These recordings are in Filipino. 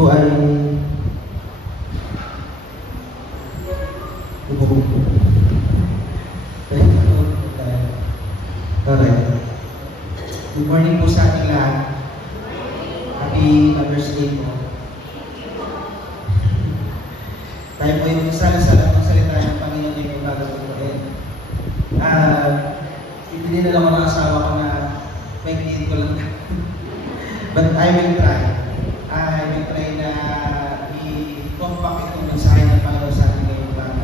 po ay alright. Good morning po sa ating lahat. Happy Mother's Day po. Tayo po yung sala-sala ng salita ng Panginoon ay magbago po. Hindi na lang ako ng asawa ko na may kid ko lang. But I will try. I will try na i-compact itong mensahe ng Panginoon sa ating ngayong bago.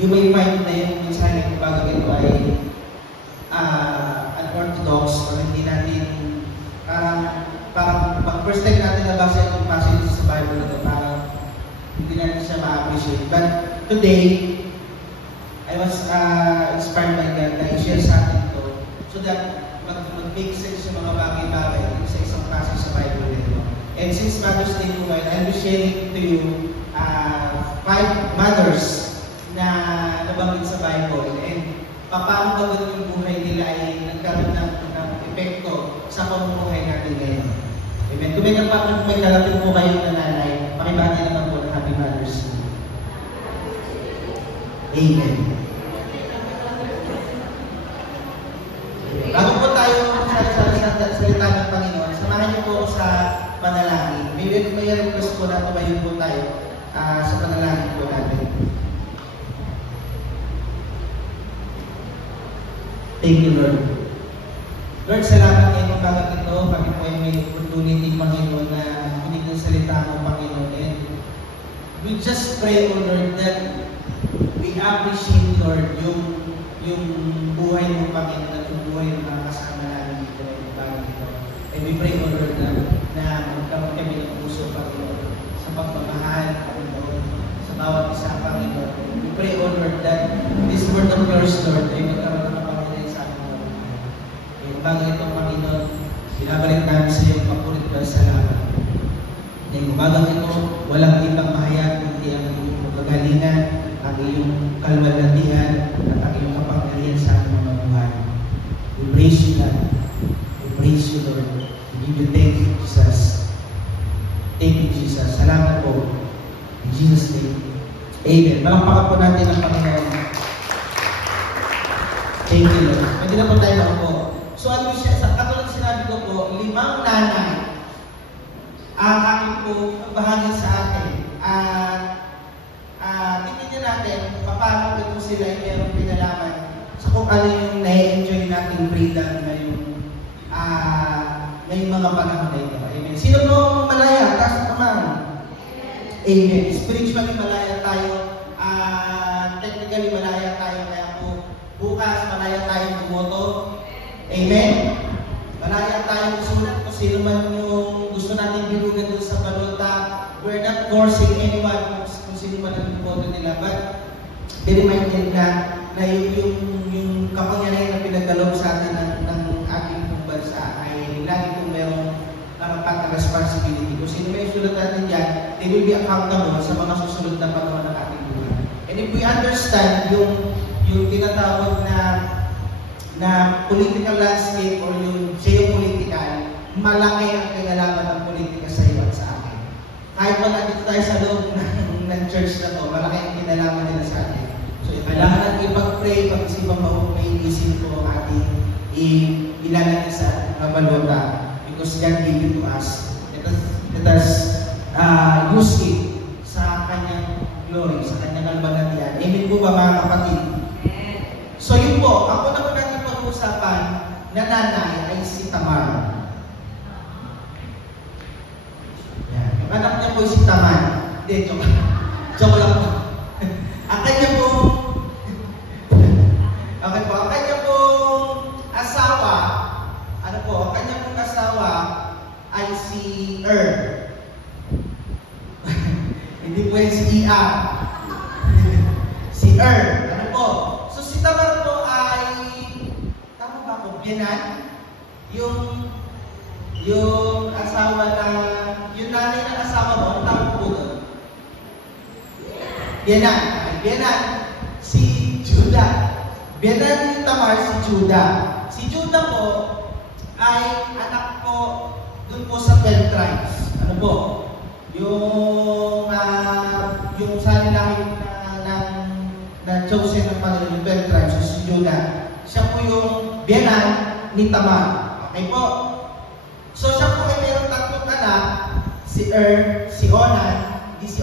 You may find na yung mensahe ng bago ito ay unorthodox o hindi natin parang first time natin nabasa itong passage sa Bible ito, parang hindi natin siya ma-appreciate. But today, I was inspired by God na i-share sa atin ito so that mag-make sense yung mga bagay-bagay sa isang passage sa Bible ito. And since Mother's Day po ngayon, I'll be sharing to you 5 mothers na nabanggit sa Bible and paano ba yung buhay nila ay nagkaroon ng epekto sa pamumuhay natin ngayon. Amen. Kung may kalapit po kayong nanay, pakibati naman po ng Happy Mother's Day. Amen. Bago po tayo sa salita ng Panginoon, samahan niyo po ako sa panalangin. May request po na tumayo po tayo sa panalangin po natin. Thank you, Lord. Lord, salamat ngayon bagat ito. Kami po ay may opportunity, Panginoon, na hunig ng salita mo, Panginoon. And we just pray, O Lord, that we appreciate, Lord, yung buhay mo, Panginoon, at yung buhay ng mga kasama namin dito ngayong bagat ito. And we pray, O Lord, na magkaroon kami ng puso, Panginoon, sa pagmamahal, Panginoon, sa bawat isa, Panginoon. We pray, O Lord, that this word of yours, Lord, ay magkaroon ng bagay itong Panginoon, binabalik namin sa iyong papurit at salamat. Ngayong umagang ito, walang ibang mahayag kundi ang iyong pagkagalingan, ang iyong kalwalhatian, at ang iyong kapangyarihan sa ating mga buhay. We praise you, God. We praise you, Lord. We give you thank you, Jesus. Thank you, Jesus. Salamat po. In Jesus' name. Amen. Palakpakan po natin ang Panginoon. Thank you, Lord. Pwede na po tayo na po. So ano siya, katulad sinabi ko po, 5 nanay ang aking po bahagi sa atin. Tingnan natin paano ito sila ay mayroong pinalaman sa kung ano yung na-enjoy natin freedom ngayong mga panahon na ito. Amen. Sino po malaya? Taas ang kamay. Amen. Spiritually malaya tayo. Technically malaya tayo. Kaya po bukas malaya tayo bumoto. Amen? Malaya tayong sulat kung sino man yung gusto natin bilugan doon sa balota. We're not forcing anyone kung sino man ang boto nila. But be reminded na yung kapangyarihan na pinagdalog sa atin ng ating bansa ay lagi kong mayroong karapat na responsibility. Kung sino may sulat natin yan, they will be accountable sa mga susunod na panahon ng ating buhay. And if we understand yung tinatawag na political landscape or yung geopolitical, malaki ang kinalaman ng politika sa iyo at sa akin. Kahit wala dito tayo sa loob ng church na to, malaki ang kinalaman nila sa atin. So, kailangan natin ipag-pray, pag-isipang maupay, isip ko ang ating ilalagay sa ating balota because God gave it to us. Let us use it sa kanyang glory, sa kanyang albanatian. Amen po ba mga kapatid? So, yun po, ako na po natin pag-usapan na nanay ay si Tamar. Yan. Yung anak niya po si Tamar. Hindi, joke lang po. Ang kanya po, okay po, ang kanya pong asawa, ano po, ang kanya pong asawa ay si Hindi po yan si Ia. Si ano po. So si Tamar po ay, tama ba ako, Biyanan? Yung asawa na, yung nanay ng asawa mo, ang tawag po doon? Biyanan. Biyanan. Si Judah. Biyanan yung Tamar, si Judah. Si Judah po ay anak po doon po sa 12 tribes. Ano po? yung salilahing na chosen ng Panginoon, yung 12 tribes, si Judah. Siya po yung biyanan ni Tamar. Okay po? So siya po ay mayroong tatlong anak, si si Onan, si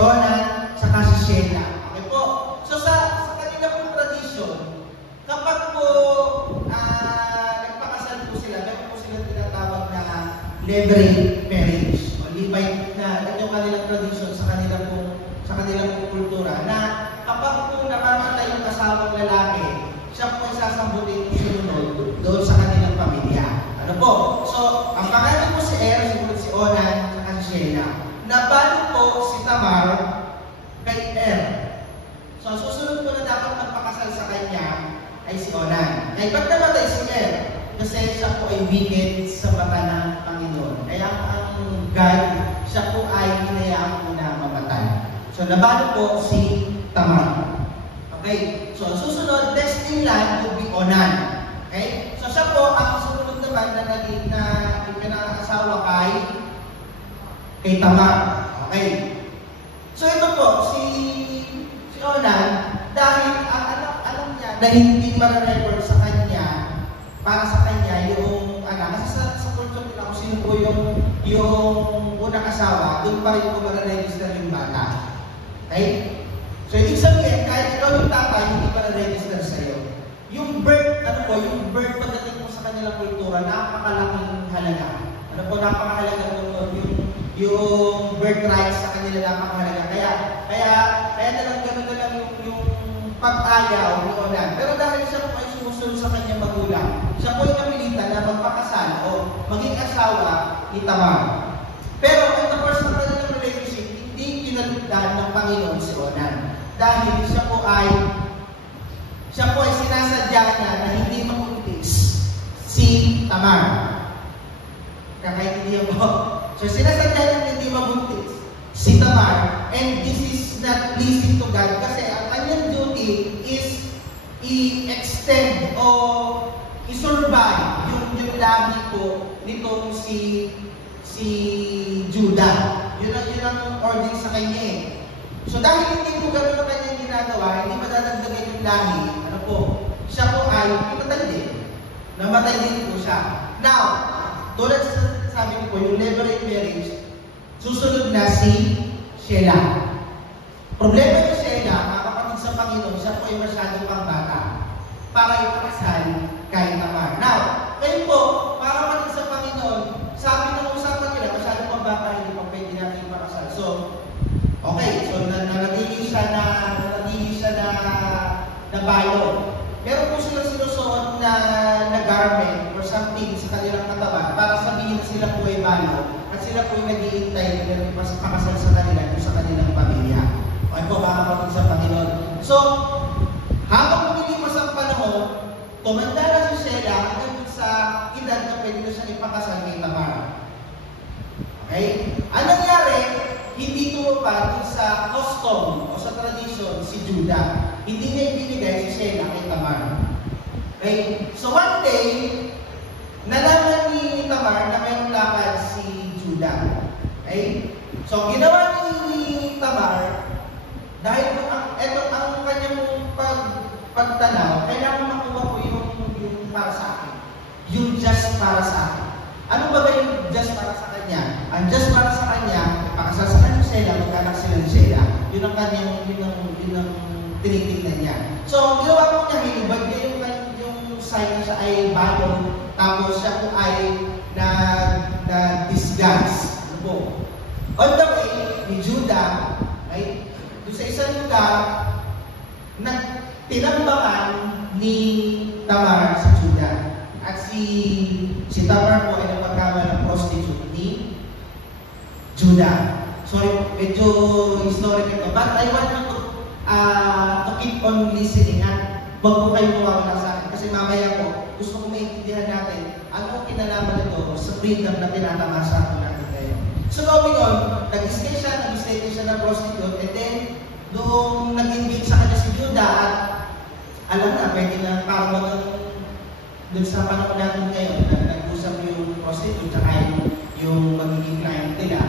Onan, saka si Shelah. Okay po? So sa kanila pong tradisyon, kapag po nagpakasal po sila, meron po sila tinatawag na levirate marriage o Levite na yung kanilang tradisyon sa kanilang kultura na kapag po namamatay yung kasawang lalaki, siya po ay sasambutin sumunod doon sa kanilang pamilya. Ano po? So, ang pangalan po si sumunod si Onan, at si Shelah. Nabalo po si Tamar kay So, susunod po na dapat magpakasal sa kanya ay si Onan. Ay, ba't namatay si Kasi siya po ay wicked sa mata ng Panginoon. Kaya ang God, siya po ay hinayaan po na mamatay. So, nabalo po si Tamar. Okay? So, susunod, next in line will be Onan. Okay? So, siya po ang susunod naman na naging na ipinakasawa kay Tamar. Okay? So, ito po, si Onan, dahil alam niya na hindi ma-record sa kanya, para sa kanya yung anak. Kasi sa culture nila, kung sino po yung unang asawa, doon pa rin po ma-register yung bata. Okay? So, ibig sabihin, kahit ikaw yung tatay, hindi pa na-register sa'yo. Yung birth, yung birth pagdating mo sa kanilang kultura, napakalaking halaga. Ano po, napakahalaga po yung birth rights sa kanila, napakahalaga. Kaya nalang gano'n na lang yung pag-ayaw ni Onan. Pero dahil siya po ay sumusunod sa kanyang magulang, siya po yung napilitan na magpakasal o maging asawa ni Tamar. Pero in the course ng kanilang relationship, hindi pinalugdan ng Panginoon si Onan. Dahil siya po ay sinasadya niya na hindi makuntis si Tamar. Kakaintindihan po. So sinasadya niya na hindi mabuntis si Tamar, and this is not pleasing to God kasi ang kanyang duty is i-extend o i-survive yung lahi po nitong si Judah. Yun ang order sa kanya eh. So dahil hindi po gano'n ang kanyang ginagawa, hindi madadagdagan yung lahi, ano po, siya po ay namatay din. Namatay din po siya. Now, tulad sa sabi ko po, yung levirate marriage, susunod na si Shelah. Problema ni Shelah, mga kapatid sa Panginoon, siya po ay masyadong pang bata para ipakasal kay Tamar. Now, kayo po, mga kapatid sa Panginoon, sabi ng usapan nila, masyadong pang bata, hindi pa pwede natin ipakasal. So, okay, so nanatili siya na balo. Meron po sila sinusuot na garment or something sa kanilang katawan para sabihin na sila po ay balo at sila po ay nag-iintay na pakasal sa kanila o sa kanilang pamilya. Okay po, mga kapatid sa Panginoon. So, habang lumilipas ang panahon, tumanda na si Shelah hanggang sa edad na pwede na siya ipakasal kay Tamar. Okay? Ang nangyari, hindi tumupad sa custom o sa tradition si Judah. Hindi niya ibinigay si Shelah kay Tamar. Okay? So one day, nalaman ni Tamar na mayroong lakad si Judah. Okay? So ginawa ni Tamar, dahil ang kanyang pagtanaw, kailangan makuha ko yung para sa akin. Yung just para sa akin. Ano ba yung just para sa kanya? Ang just para sa kanya, pakasal sa kanya Shelah, magkanak sila ni Shelah. Yun ang tinitingnan niya. So, ginawa ko niya, hinubad niya yung sign siya ay balo, tapos siya po ay na-disguise. Ano po? On the way, ni Judah, ay, doon sa isang lugar, tinambangan ni Tamar si Judah. At si Tamar po ay napagkama ng prostitute ni Judah. Sorry, medyo historic ito. But I want you to keep on listening, ha? Huwag po kayo mawawala sa akin. Kasi mamaya po, gusto ko maintindihan natin ano kinalaman nito sa freedom na tinatamasa ko natin ngayon. So going on, nag-stay siya ng prostitute, and then, nung nag-invite sa kanya si Judah, at alam na, pwede na parang doon sa panahon natin ngayon, na nag-usap yung prostitute, tsaka yung yung magiging client nila.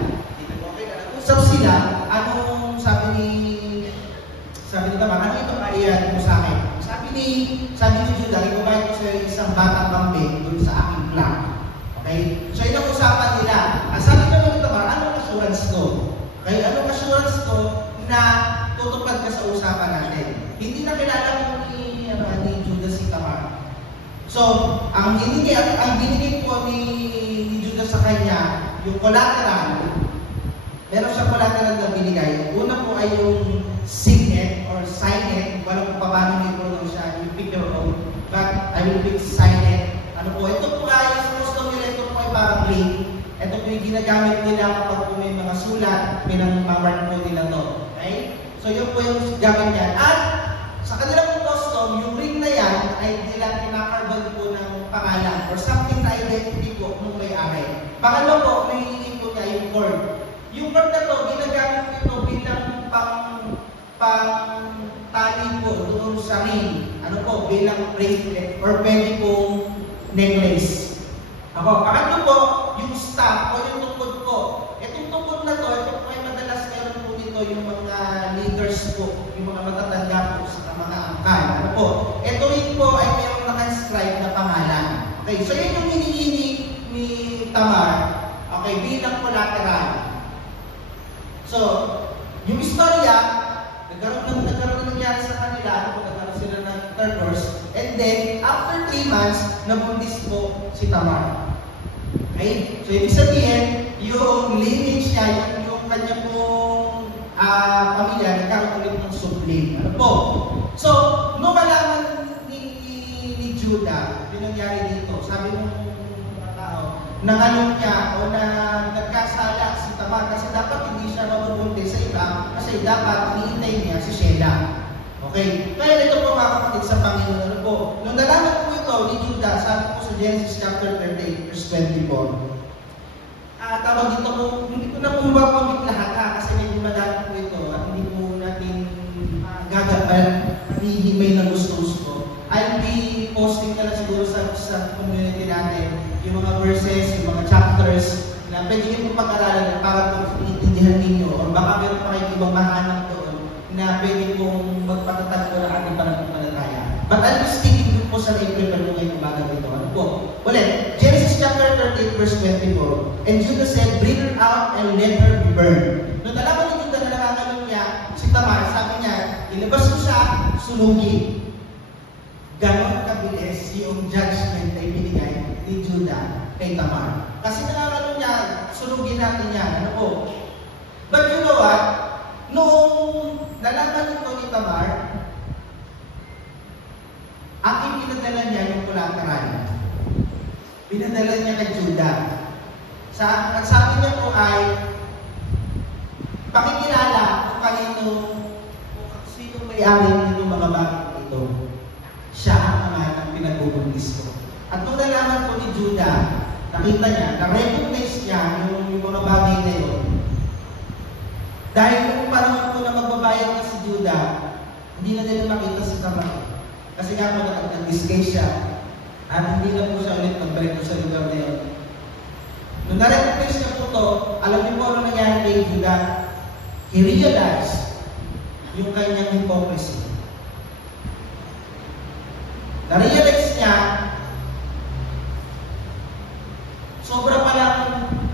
Okay, nag-usap sila, anong sabi ni Tamar, ano ito kaya mo sa akin? Sabi ni Judah, ibubayad ko sa isang batang kambing dun sa aking plan. Okay? So ito ang usapan nila. Sabi naman ni Tamar, anong assurance ko? Okay? Anong assurance ko na tutupad ka sa usapan natin? Hindi na kilala ni Judah si Tamar. So, ang binigay po ni Judah sa kanya, yung collateral, meron siyang collateral na binigay. Una po ay yung signet or signet, wala po pa paano may pronounce siya, you pick your own, but I will pick signet. Ano po, ito po ay, sa custom nila, ito po ay parang ring. Ito po yung ginagamit nila kapag po may mga sulat, pinang-mark po nila to. Okay? So, yun po yung gamit niya. At sa kanilang custom, yung ring na yan ay nila kinakarbon po ng pangalan or something na identity po nung may-ari. Pangalawa po, nahihingin po niya yung cord. Yung cord na to, ginagamit ko ito bilang pang-tali po doon sa ring. Ano po, bilang bracelet or pwede pong necklace. Pangatlo po, yung staff o yung tungkod po. Itong tungkod na to, ito po ay madalas meron po dito yung mga leaders po, yung mga matatanda po sa mga angkan. Ano po? Ito rin po ay mayroong naka-inscribe na pangalan. Okay, so yun yung hinihingi ni Tamar, okay, bilang collateral. So, yung istorya, nagkaroon na nangyari sa kanila, nagkaroon sila ng intercourse, and then, after 3 months, nabundis po si Tamar. Okay? So, ibig sabihin, yung lineage niya, yung kanya pong pamilya, nagkaroon ulit ng supling. Ano po? So, nung malaman ni Judah, yung nangyari dito, sabi ng mga tao, nangalong niya o na nagkasala si Tamar kasi dapat hindi siya mabubuntis sa iba kasi dapat hinihintay niya si Sheila. Okay? Kaya ito po mga kapatid sa Panginoon. Ano po? Nung nalaman po ito ni Judah, sabi po sa Genesis chapter 38, verse 24, tawag dito po, hindi ko na po mababamit lahat kasi medyo madami po ito at hindi po natin gagawin, hihimay na gusto-gusto. I'll be posting na lang siguro sa community natin yung mga verses, yung mga chapters na pwede nyo po pag-aralan para po iintindihan ninyo o baka meron pa kayong ibang mahanap doon na pwede pong magpatatag ko ng ating pananampalataya. But I'll be sticking po sa na-prepare mo ngayong umaga dito. Ano po? Ulit, Genesis chapter 38 verse 24. And Judah said, bring her out and let her be burned. Nung nalaman ni Judah na nakakalang niya, si Tamar, sabi niya, ilabas mo siya, sunugin. Ganon kabilis yung judgment na ibinigay ni Judah kay Tamar. Kasi nakakalang niya, sunugin natin yan. Ano po? But you know what? Noong nalaman ito ni Tamar, ang ipinadala niya yung collateral. Pinadala niya kay Judah. Ang sabi niya po ay, pakikilala kung sino may-ari ng mga bagay ito. Siya ang ama ng pinagbubuntis ko. At nung nalaman po ni Judah, nakita niya, na-recognize niya yung mga bagay na yun. Dahil kung panahon po na magbabayad na si Judah, hindi na nila makita si Tamar. Kasi nga po nag-disguise siya at hindi na po siya ulit magbalik sa lugar na yun. Nung na-recognize niya po ito, alam niyo po ano nangyari kay Judah? He realized yung kanyang hypocrisy. Na-realize niya, sobra pa lang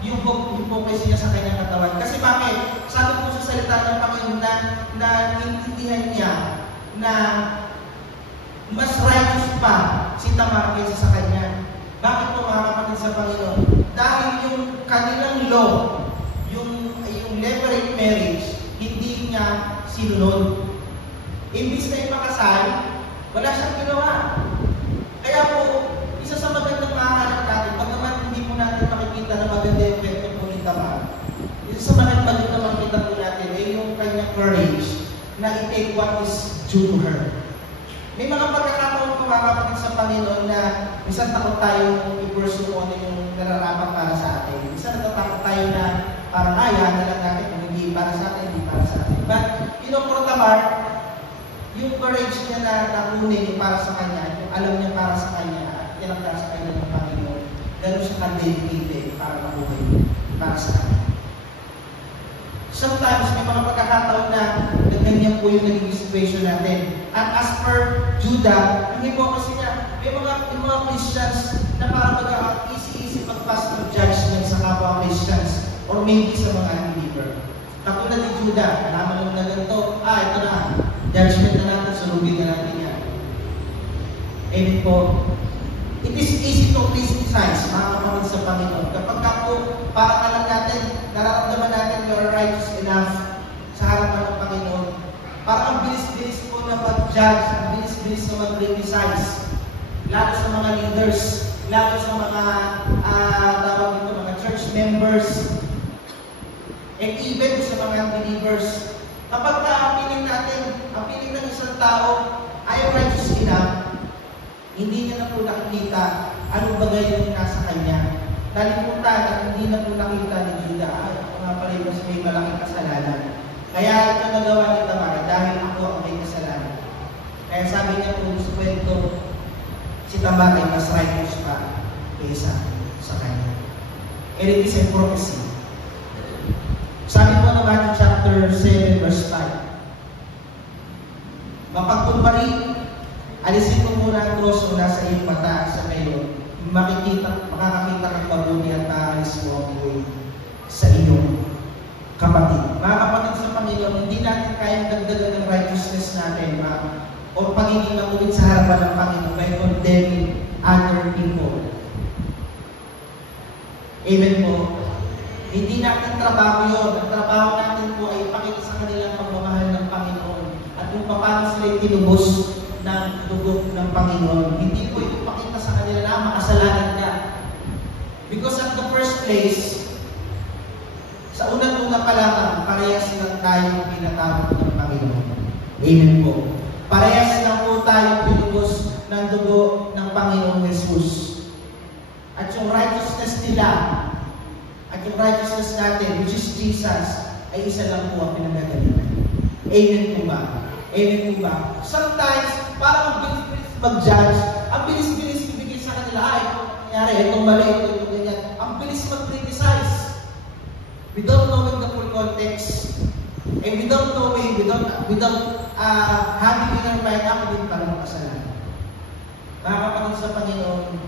yung hypocrisy niya sa kanyang katawan. Kasi bakit? Sabi po sa salita ng Panginoon na intindihan niya na mas righteous pa si Tamar kaysa sa kanya. Bakit po mga kapatid sa Panginoon? Dahil yung kanilang law, yung levirate marriage, hindi niya sinunod. Imbis na ipakasal, wala siyang ginawa. Kaya po, isa sa magandang makahanap natin, pag naman hindi po natin makikita na maganda yung epekto po ni Tamar, isa sa magandang makikita po natin ay yung kanyang courage na i-take what is due to her. May mga pagkakataon po mga kapatid sa Panginoon na minsan takot tayo i-pursue ano yung nararapat para sa atin. Minsan natatakot tayo na parang ayahan na lang natin kung hindi para sa atin, hindi para sa atin. But, for Tamar, yung courage niya na nakunin yung para sa kanya, yung alam niya para sa kanya, at tinakda sa kanya ng Panginoon, gano'n siya ka-dedicated para mabuhay para sa akin. Sometimes, may mga pagkakataon na ganyan po yung naging situation natin. At as per Judah, yung hypocrisy niya, may mga Christians na parang easy mag-pass ng judgment sa kapwa Christians or maybe sa mga unbeliever. Katulad ni Judah, alaman mo na ganito, ito na, judgment na natin, surugin na natin yan. And po, it is easy to criticize, mga kapatid sa Panginoon. Kapag po, parang alam natin, nararamdaman natin we are righteous enough sa harapan ng Panginoon. Parang ang bilis-bilis po na mag-judge, ang bilis-bilis na mag-criticize. Lalo sa mga leaders, lalo sa mga tawag dito, mga church members, and even sa mga unbelievers. Kapag ang piling natin, ang piling ng isang tao ay righteous enough, hindi niya na po nakikita anong bagay yung nasa kanya. Nalimutan at hindi na po nakita ni Judah, ako nga pala mas may malaking kasalanan. Kaya ito nagawa ni Tamar dahil ako ang may kasalanan. Kaya sabi niya po sa kwento, si Tamar ay mas righteous pa kaysa sa kanya. And it is a prophecy. Sabi po na Matthew chapter 7 verse 5, mapagkumpari, alisin mo muna ang troso na sa iyong mata sa ngayon, makakakita kang mabuti at maalis mo ang buhay sa iyong kapatid. Mga kapatid sa Panginoon, hindi natin kayang dagdagan ng righteousness natin o pagiging makulit sa harapan ng Panginoon by condemning other people. Amen po. Hindi natin trabaho yun. Ang trabaho natin po ay ipakita sa kanilang pagmamahal ng Panginoon at kung paano sila tinubos ng dugo ng Panginoon. Hindi po ito pakita sa kanila na makasalanan ka. Because at the first place, sa unang-una pa lamang, parehas lang tayo pinatawag ng Panginoon. Amen po. Parehas lang po tayo tinubos ng dugo ng Panginoong Jesus. At yung righteousness nila, at yung righteousness natin, which is Jesus, ay isa lang po ang pinagagalitan. Amen po ba? Amen po ba? Sometimes, parang ang bilis-bilis mag-judge, ang bilis-bilis ibigay sa kanila, ito nangyari, itong mali, ito ganyan. Ang bilis mag-criticize. Without knowing the full context, and without knowing, without having in our mind, ako din para makasalanan. Mga kapatid sa Panginoon,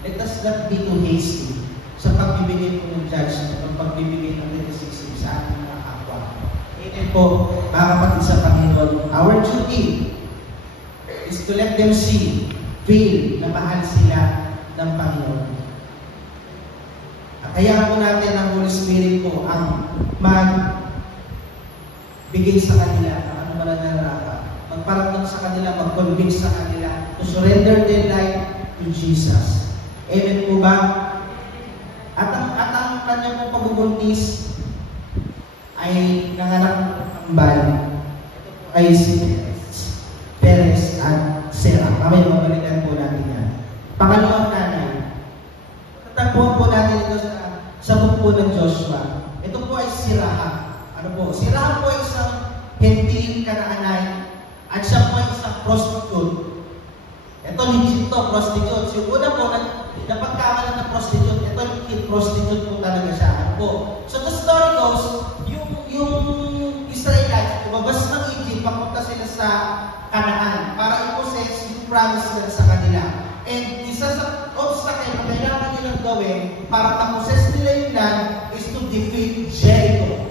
let us not be too hasty sa pagbibigay ng judgment, ng pagbibigay ng criticism sa ating mga kapwa. Amen po, mga kapatid sa Panginoon. Our duty is to let them see, feel na mahal sila ng Panginoon. At kaya po natin ang Holy Spirit po ang magbigay sa kanila ng ano man ang nararapat. Magparamdam sa kanila, mag-convince sa kanila to surrender their life to Jesus. Amen po ba? At ang kanyang pong pagbubuntis ay nanganak ng kambal. Ito po ay si Perez at Sarah. Mamaya mabalikan po natin yan. Pangalawang nanay. Tatagpuan po natin ito sa book po ng Joshua. Ito po ay si Rahab. Ano po? Si Rahab po ay isang Hentiling Kanaanay at siya po ay isang prostitute. Ito, legit to, prostitute. So, una po, napagkakalan ng prostitute. Ito, legit prostitute po talaga siya. Ano po? So, the story goes, yung Israelites, lumabas ng Egypt, papunta sila sa Canaan para i-possess yung promise nila sa kanila. And isa sa obstacle na kailangan nilang gawin para ma-possess nila yung land is to defeat Jericho.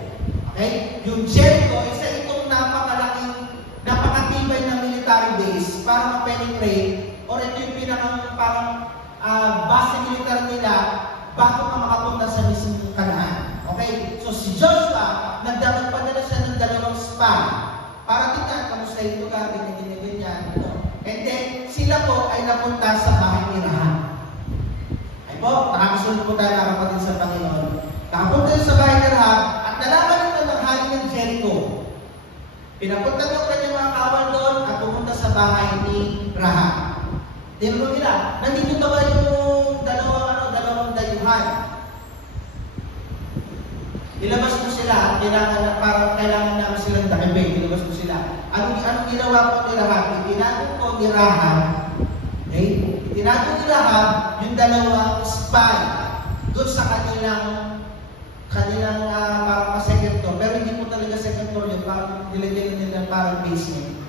Okay? Yung Jericho, isa itong napakatibay na military base para ma-penetrate or ito yung parang base military nila bago ka makapunta sa mismong Canaan. Okay? So si Joshua, nagpadala siya ng 2 spy para tingnan kamusta yung lugar, ganyan. And then, sila po ay napunta sa bahay ni Rahab. Ay po, nakakasunod po tayo kapatid sa Panginoon. Nakapunta sa bahay ni Rahab at nalaman nila ng hari ng Jericho. Pinapunta yung kanyang mga kawal doon at pumunta sa bahay ni Rahab. Tinanong nila, nandito ba yung dalawang dayuhan? Ilabas mo sila at kailangan namin silang dakibay. Ilabas mo sila. Anong ginawa ko ni Rahab? Itinago ko ni Rahab Okay? Tinago ni Rahab yung dalawang spy doon sa kanilang parang second floor. Pero hindi po talaga second floor yun. Parang nilagyan nila parang basement.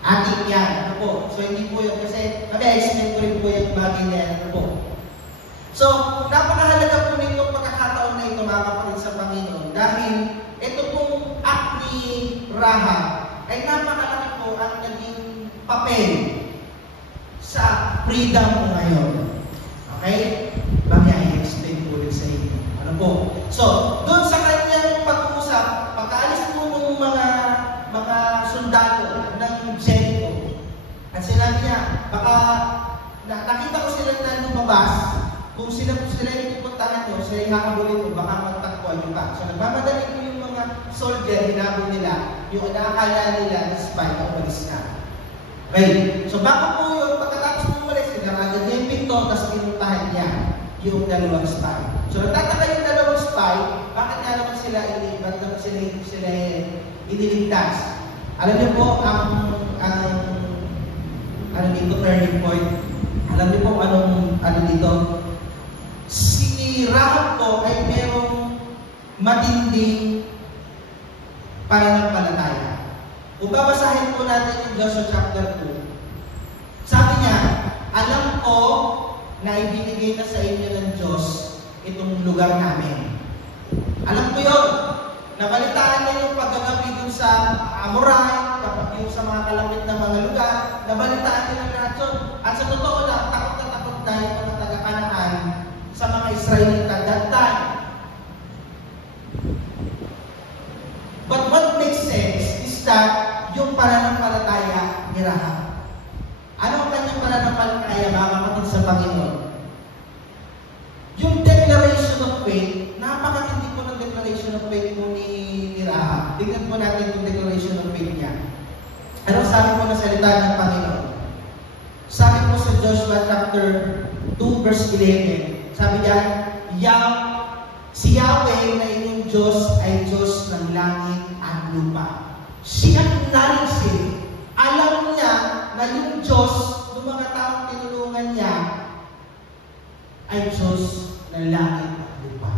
Ating yan. Ano po? So hindi po yun. Kasi explain ko rin po yung bagay na yan. Ano po? So, napakahalaga po nito pagkakataon na ito, mga kapatid sa Panginoon. Dahil ito pong act ni Rahab ay napakalaki po ang naging papel sa freedom mo ngayon. Okay? Bakit i-explain po ulit sa inyo. Ano po? So, doon sa kanyang pag-uusap, pagkaalis po ng mga sundalo ng Jericho, at sinabi niya, baka nakita ko sila na lumabas, kung sila yung pupuntahan nyo, sila yung hakabulin mo, baka magtakbuhan nyo pa. So, nagmamadali ko yung mga soldier, hinabol nila, yung inaakala nila na spy na umalis na. Okay? So, bago po yun, pagkatapos mo umalis, sinaragad niya yung pinto, tapos pinuntahan niya yung dalawang spy. So, nagtataka yung dalawang spy, bakit nga naman sila iniligtas? Alam niyo po, ano dito, turning point. Alam niyo po ano dito? Si Rahab po ay merong matinding pananampalataya. Kung babasahin po natin yung Joshua chapter 2, sabi niya, alam ko na ibinigay na sa inyo ng Diyos itong lugar namin. Alam ko yun. Nabalitaan na yung paggagabi dun sa Amoray, kapag yung sa mga kalapit na mga lugar, nabalitaan nila lahat yun. At sa totoo lang, takot na takot dahil mga taga-Kanaan sa mga Israelita that time. But what makes sense is that yung pananampalataya ni Rahab. Ano ang kanyang pananampalataya, mga kapatid sa Panginoon? Yung declaration of faith, napakatindi po ng declaration of faith po ni Rahab. Tingnan po natin yung declaration of faith niya. Ano sabi po ng salita ng Panginoon? Sabi po sa Joshua chapter 2 verse 11, sabi niya, si Yahweh na inyong Diyos ay Diyos ng langit at lupa. She acknowledged it. Alam niya na yung Diyos ng mga taong tinulungan niya ay Diyos ng langit at lupa.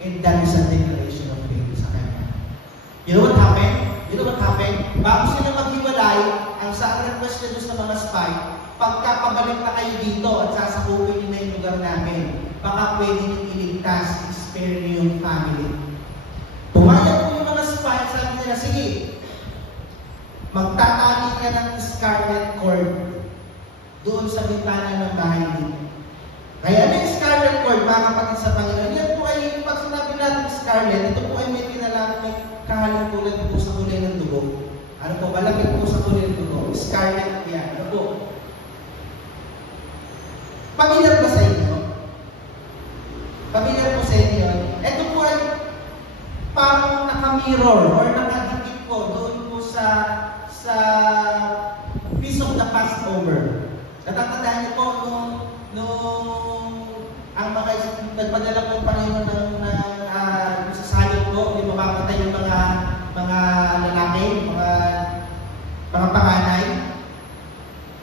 And that is a declaration of faith sa kanya. You know what happened? Bago sila maghiwalay, ang sa request niya sa mga spy, pagkapabalik na kayo dito at sasakupin niyo na yung lugar namin, baka pwede niyo iligtas, spare niyo yung family. Pumayag po yung mga spy, sabi nila, sige, magtatali ka ng scarlet cord doon sa bintana ng bahay dito. Kaya ano yung scarlet cord, mga kapatid sa Panginoon? Yan po ay, pag sinabi natin scarlet, ito po ay may kinalaman, may kahalang kulay po sa kulay ng dugo. Ano po, malapit po sa kulay ng dugo. Scarlet yan. Ano po? Pamilyar ba sa inyo? Pamilyar po sa inyo? Ito po ay parang naka-mirror or nakadikit po doon po sa piece of the Passover. Natatandaan niyo po nung ang mga nagpadala po Panginoon ng sasalot po, yung mapapatay yung mga lalaki, mga panganay.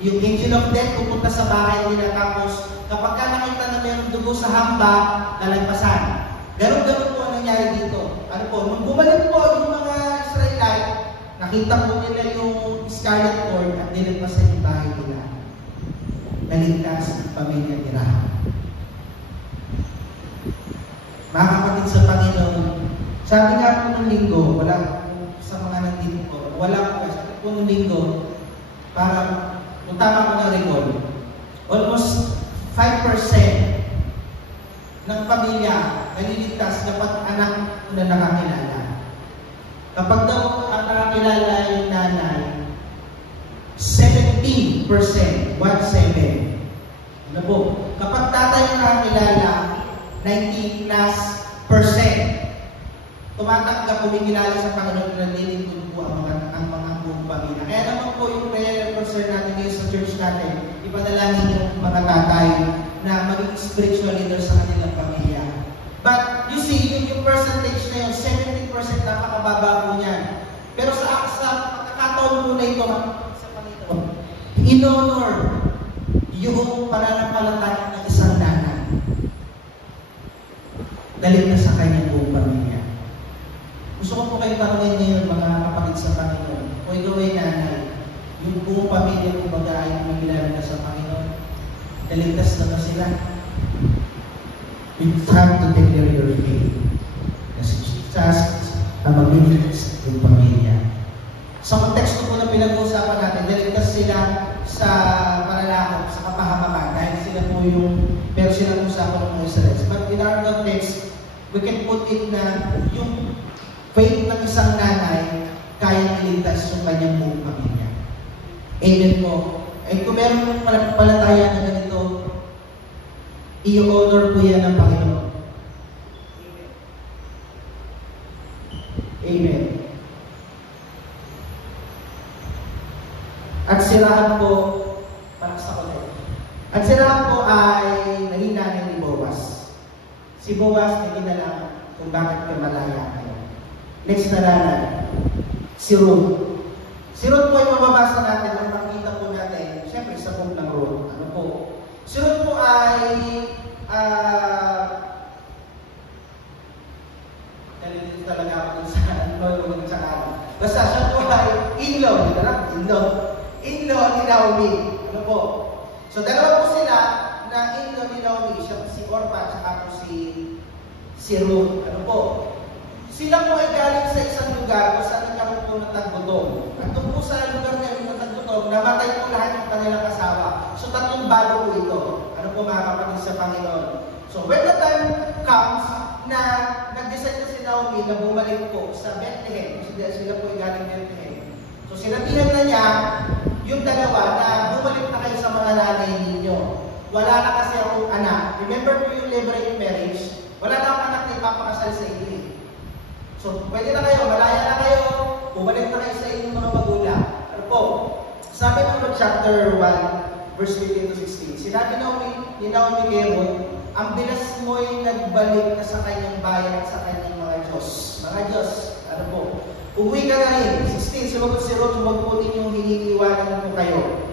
Yung angel of death pupunta sa bahay nila, tapos kapag nakita na mayroong dugo sa hamba, lalagpasan. Ganun po ang nangyari dito. Ano po, nung bumalik po yung mga Israelite, nakita po nila yung scarlet cord at nilagpasan yung bahay nila. Naligtas ang pamilya ni Rahab. Mga kapatid sa Panginoon, sabi nga po nung linggo, wala sa mga nandito po, wala po, sabi po nung linggo, para kung tama ko na recall, almost 5% ng pamilya naliligtas kapag anak na nakakilala. Kapag daw ang nakakilala yung nanay, 17%, 1-7. Ano po? Kapag tatay yung nakakilala, 90+%. Tumatanggap, kumikilala sa Panginoon na nililingkod po ang mga buong pamilya. Kaya naman po yung prayer concern natin ngayon sa church natin, ipadalangin yung mga tatay na maging spiritual leader sa kanilang pamilya. But you see, yung percentage na yun, 17% napakababa po niyan. Pero sa pagkakataon po na ito, sa Panginoon, in-honor yung pananampalataya ng isang nanay. Dahil na sa kanyang buong pamilya. Gusto ko po kayo tanongin ngayon, mga kapatid sa Panginoon. Kung ikaw ay nanay, yung buong pamilya mo baga ay magilala na sa Panginoon. Naligtas na ba sila? It's time to declare your faith. Kasi Jesus ang magliligtas ng pamilya. Sa konteksto po na pinag-uusapan natin, naligtas sila sa panalakot, sa kapahamakan, dahil sila po yung meron silang usapan ng mga Israelites. But in our context, we can put it na yung faith ng isang nanay kayang iligtas yung kanyang buong pamilya. Amen po. Eh kung meron mong panampalataya na ganito, i-honor po yan ng Panginoon. Amen. Amen. At sirahan po, para sa ulit. At sirahan po ay naging nanay ni Boaz. Si Boaz naging na lang kung bakit ka malaya. Next na nanay, si Ruth. Si Ruth po ay mababasa natin, ang makita po natin, siyempre sa book ng Ruth. Ano po? Si Ruth po ay nalilito talaga ako dun sa basta siya po ay in-law ni Naomi. Ano po? So dalawa po sila na in-law ni Naomi, siya si Orpah at saka po si Ruth. Ano po? Sila po ay galing sa isang lugar kung saan nagkaroon po ng tagutong. At doon po sa lugar na yung tagutong, namatay po lahat ng kanilang asawa. So tatlong bago po ito. Ano po mga kapatid sa Panginoon? So when the time comes na nag-decide na si Naomi na bumalik po sa Bethlehem, kasi sila po ay galing Bethlehem. So sinabihan na niya yung dalawa na bumalik na kayo sa mga nanay ninyo. Wala na kasi akong anak. Remember po yung levirate marriage? Wala na akong anak na ipapakasal sa inyo. So, pwede na kayo, malaya na kayo, bumalik na kayo sa inyong mga magulang. Ano po? Sabi ng chapter 1, verse 15 to 16, sinabi ni Naomi kay Ruth, ang bilas mo'y nagbalik na sa kanyang bayan at sa kanyang mga Diyos. Mga Diyos, ano po? Umuwi ka na rin. 16, sumagot si Ruth, huwag po ninyong hiniiwanan ko kayo.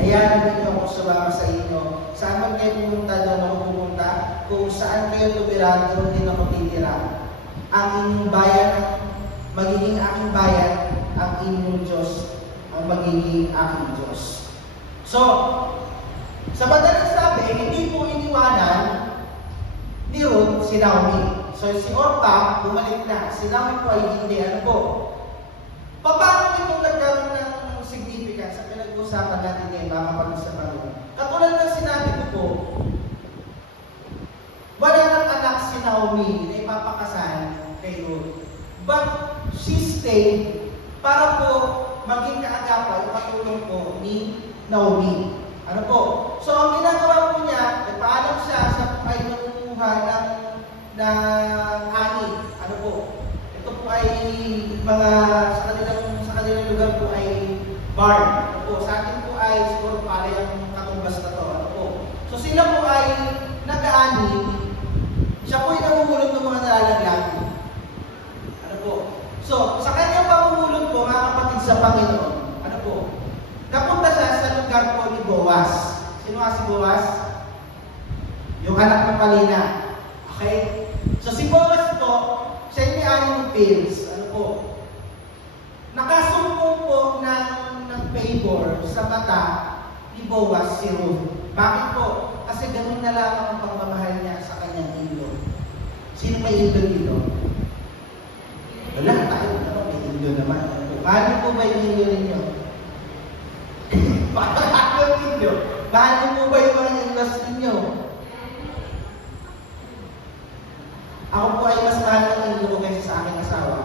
Hayaan ninyo ako sumama sa inyo. Saan man kayo pumunta, doon ako pumunta. Kung saan kayo tumira, doon din ako titira. Ang inyong bayan, magiging aking bayan, ang inyong Diyos, ang magiging aking Diyos. So, sa madalang sabi, hindi po iniwanan ni Ruth si Naomi. So, si Orpah, bumalik na. Si Naomi po ay hindi. Ano po? Paano ito nagkaroon ng significance sa pinag-uusapan natin ngayon, mga kapatid sa Panginoon? Katulad ng sinabi ko po, wala nang anak si Naomi na ipapakasal kay Ruth. But she stayed para po maging kaagapay, katulong po ni Naomi. Ano po? So, ang ginagawa po niya, nagpaalam siya sa ay nangunguha ng ani. Ano po? Ito po ay mga sa kanilang lugar po ay barn. Ano po? Sa atin po ay siguro palay ang katumbas na to. Ano po? So, sila po ay nag-aani. Siya po ay namumulot ng mga nalalaglag. Ano po? So, sa kanyang pamumulot po, mga kapatid sa Panginoon, ano po? Napunta siya sa lugar po ni Boaz. Sino nga si Boaz? Yung anak ng Palina. Okay? So, si Boaz po, siya yung may-ari ng fields. Ano po? Nakasumpong po ng favor sa mata ni Boaz si Ruth. Bakit po? Kasi ganun na lamang ang pagmamahal niya sa kanyang ilo. Sino may ilo dito? Wala tayo. May ilo naman. Paano po ba yung ilo ninyo? Paano ninyo? Paano po ba yung mga ilos ninyo? Ako po ay mas mahal ng ilo ko kaysa sa aking asawa.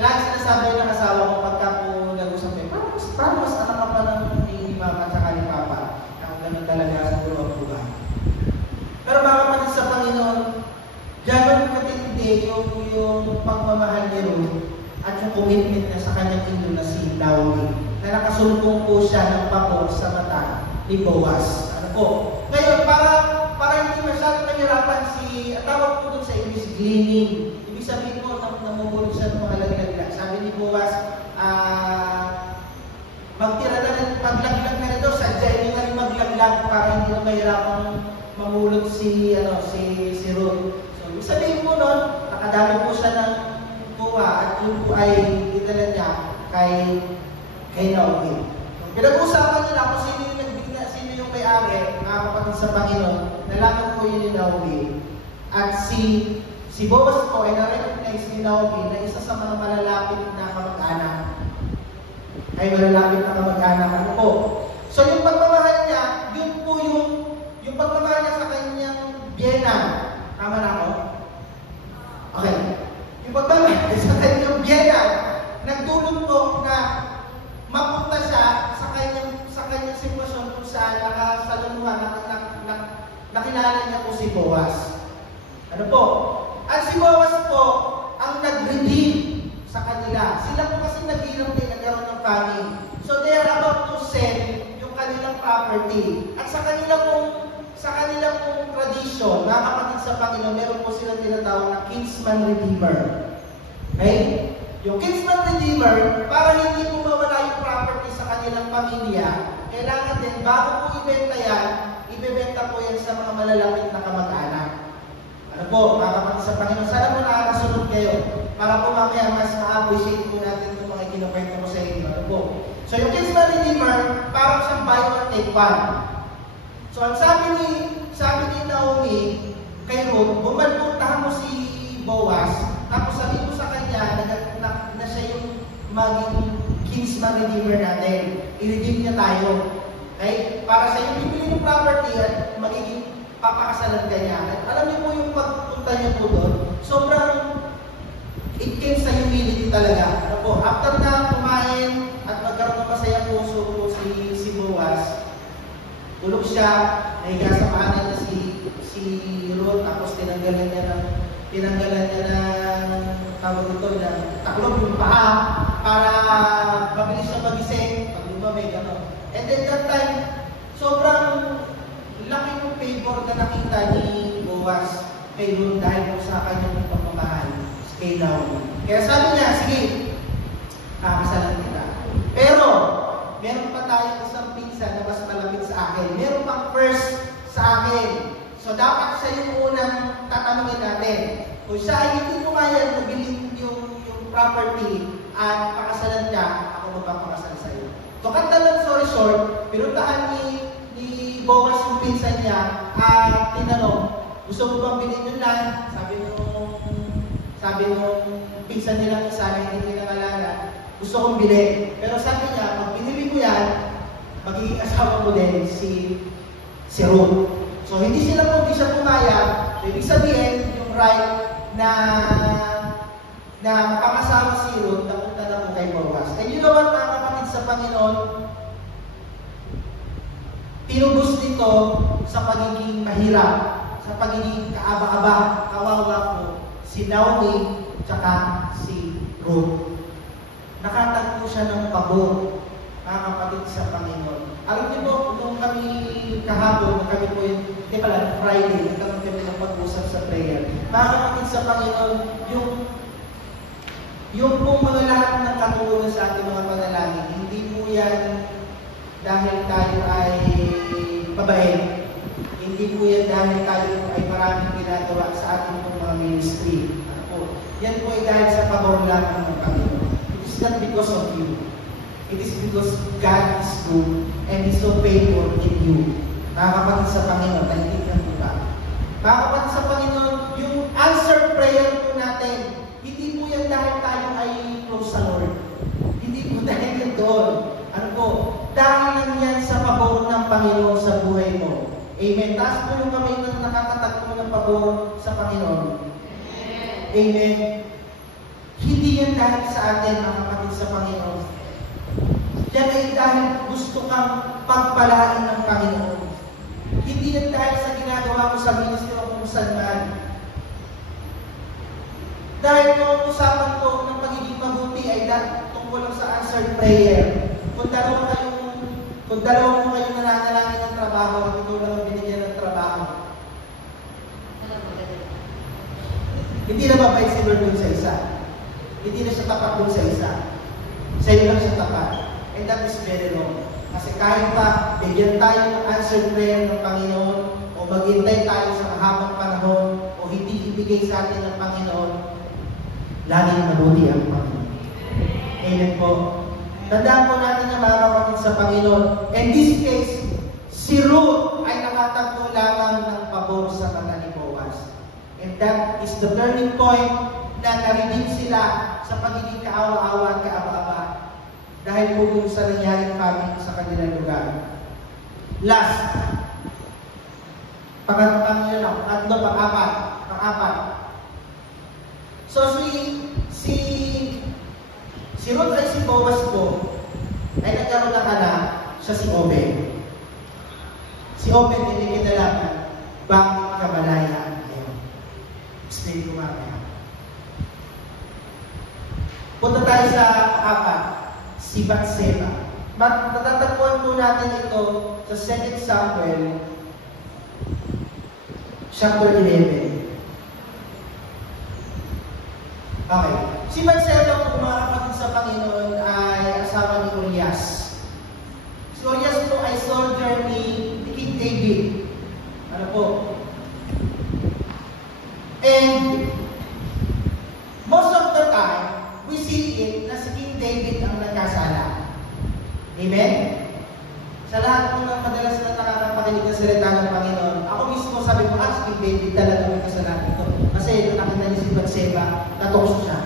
Sinasabi ng asawa ko pagka po nag-usap kayo, paano mas anak ka pa ng ni mama at saka ni papa? Ganun talaga sa buong buhay. Pero mga kapatid sa Panginoon, gano'n katindi yung pagmamahal ni Ruth at yung commitment niya sa kanyang ino na si Naomi, na nakasulpong po siya ng pako sa mata ni Boaz. Ano po? Ngayon, para hindi masyadong nahirapan tawag po dun sa English, gleaning. Ibig sabihin po, namumulot siya ng mga laglag. Sabi ni Boaz, magtira na rin pa maglaglag na rin daw, sadyain nyo na rin maglaglag para hindi na mahirapang mamulot si Ruth. So, ibig sabihin po nun, nakadami po siya ng kuha at yun po ay itala niya kay Naomi. So, pinag-uusapan nila kung sino yung may-ari, mga kapatid sa Panginoon, nalaman po yun ni Naomi. At si Boaz po ay na-recognize ni Naomi na isa sa mga malalapit na kamag-anak. Ay malalapit na kamag-anak. Ano po? So yung pagmamahal niya, yun po yung pagmamahal niya sa kanyang biyena. Tama na ako? Okay. Yung pagmamahal niya sa kanyang biyena, nagdulot po na mapunta siya sa kanyang sitwasyon kung saan nakasalunguhan, nakilala niya po si Boaz. Ano po? At si Boaz po ang nag-redeem sa kanila. Sila po kasi naghirap din, nagkaroon ng famine. So they are about to sell yung kanilang property. At sa kanila pong tradition, mga kapatid sa Panginoon, meron po silang tinatawag na kinsman redeemer. Okay? Yung kinsman redeemer, para hindi po mawala yung property sa kanilang pamilya, kailangan din, bago po ibenta yan, ibebenta po yan sa mga malalapit na kamag-anak. Ano po, mga kapatid sa Panginoon, sana po nakakasunod kayo para po mamaya mas ma-appreciate po natin itong mga kinukwento ko sa inyo. Ano po? So, yung kinsman redeemer, parang siyang buy or take one. So, ang sabi ni Naomi kay Ruth, bumalpuntahan mo si Boaz, tapos sabi ko sa kanya na siya yung maging kinsman redeemer natin. I-redeem niya tayo. Okay? Para sa yung bibili ng property at magiging papakasalan ka niya. At alam niyo po yung pagpunta niya po doon, sobrang it came sa humility talaga. Ano po? After na kumain at magkaroon ng masaya puso po si Boaz, tulog siya, nahiga sa paanan niya si Ruth, tapos tinanggalan niya ng tawag ito, ng taklob yung paa para mabilis siya magising, pag lumamig, ano. And then that time, sobrang laki ng favor na nakita ni Boaz kay Ruth dahil po sa kanyang pagmamahal kay Naomi. Kaya sabi niya, sige, kakasalan kita. Pero, meron pa tayong isang pinsan na mas malapit sa akin. Meron pang first sa akin. So, dapat siya yung unang tatanungin natin. Kung siya ay hindi pumayag na bilhin yung property at pakasalan niya, ako magpapakasal sa iyo. So, kanta lang, sorry short, pinuntahan ni Boaz yung pinsan niya at tinanong, gusto mo bang bilhin yung land? Sabi nung pinsan nilang isa na hindi pinangalanan, gusto kong bilhin. Pero sabi niya, pag binili ko yan, magiging asawa mo din si Ruth. So, hindi siya pumayag. Ibig sabihin, yung right na mapakasawa si Ruth, napunta na po kay Boaz. And you know what, mga kapatid sa Panginoon, tinubos nito sa pagiging mahirap, sa pagiging kaaba-aba, kawawa po, si Naomi, tsaka si Ruth. Nakatagpo siya ng pabor, mga kapatid sa Panginoon. Alam niyo po, nung kami kahapon, kami po Friday, nagkaroon kami ng pag-usap sa prayer. Mga kapatid sa Panginoon, yung pong mga lahat ng katulong sa ating mga panalangin, hindi po yan dahil tayo ay mabait. Hindi po yan dahil tayo ay maraming ginagawa sa ating mga ministry. Yan po ay dahil sa pabor lamang ng Panginoon. It is not because of you. It is because God is good and is so faithful in you. Mga kapatid sa Panginoon, naiintindihan po ba? Mga kapatid sa Panginoon, yung answered prayer po natin, hindi po yan dahil tayo ay close sa Lord. Hindi po dahil yan doon. Ano po? Dahil lang yan sa pabor ng Panginoon sa buhay mo. Amen. Taas po yung kamay na nakakatagpo ng pabor sa Panginoon. Amen. Hindi yan dahil sa atin, mga kapatid sa Panginoon. Yan ay dahil gusto kang pagpalain ng Panginoon. Hindi yan dahil sa ginagawa mo sa ministry o kung saan man. Dahil kung usapan ko ng pagiging mabuti ay tungkol lang sa answered prayer. Kung dalawa mo kayong nananalangin ng trabaho at ikaw lang binigyan ng trabaho, hindi na mabait si Lord dun sa isa. Hindi na siya tapat dun sa isa. Sa iyo lang siya tapat. And that is very wrong. Kasi kahit pa bigyan tayo ng answered prayer ng Panginoon, o maghintay tayo sa mahabang panahon, o hindi ibigay sa atin ng Panginoon, laging mabuti ang Panginoon. Amen po. Tandaan po natin na mga kapatid sa Panginoon. In this case, si Ruth ay nakatagpo lamang ng pabor sa mata ni Boaz. And that is the turning point na narinig sila sa pagiging kaawa-awa at kaaba-aba dahil po yung sa nangyaring famine sa kanilang lugar. Last, pang-apat. So si Ruth ay si Boaz po ay nagkaroon ng anak, siya si Obed. Si Obed ay kinalaman, bakit ka malaya? Explain ko mamaya. Punta tayo sa apat, si Batseba. Matatagpuan po natin ito sa 2 Samuel chapter 11. Okay. Si Batseba po mga kapatid sa Panginoon ay asawa ni Urias. Si Urias po ay soldier ni King David. Ano po? And most of the time, we see it na si King David ang nagkasala. Amen? Sa lahat po ng madalas na nakakapakinig ng salita ng Panginoon, ako mismo sabi ko, si King David talaga may kasalanan ito. Kasi ito nakita niya si Batseba, natokso siya.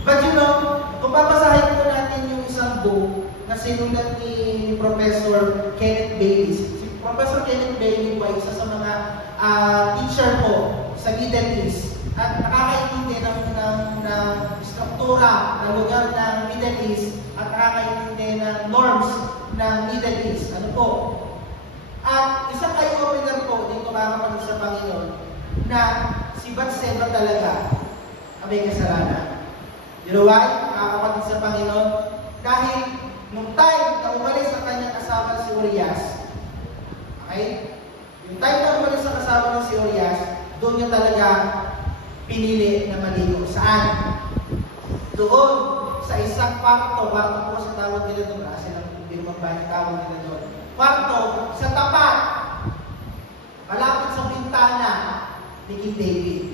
But you know, kung papasahin po natin yung isang book na sinulat ni Professor Kenneth Bailey. Si Professor Kenneth Bailey po ay isa sa mga teacher po sa Middle East at nakakaintindi ng struktura ng lugar ng Middle East at nakakaintindi ng norms ng Middle East. Ano po? At isang eye-opener po dito mga kapatid sa Panginoon na si Batseba talaga ang may kasalanan. You know why? Mga kapatid sa Panginoon, dahil nung time na umalis ang kanyang asawa si Urias, okay? Yung time na umalis ang asawa ng si Urias, doon niya talaga pinili na maligo. Saan? Doon, sa isang kwarto po sa tawag nila doon, kasi hindi magbayang tawag nila doon. Kwarto, sa tapat, malapit sa bintana ni King David.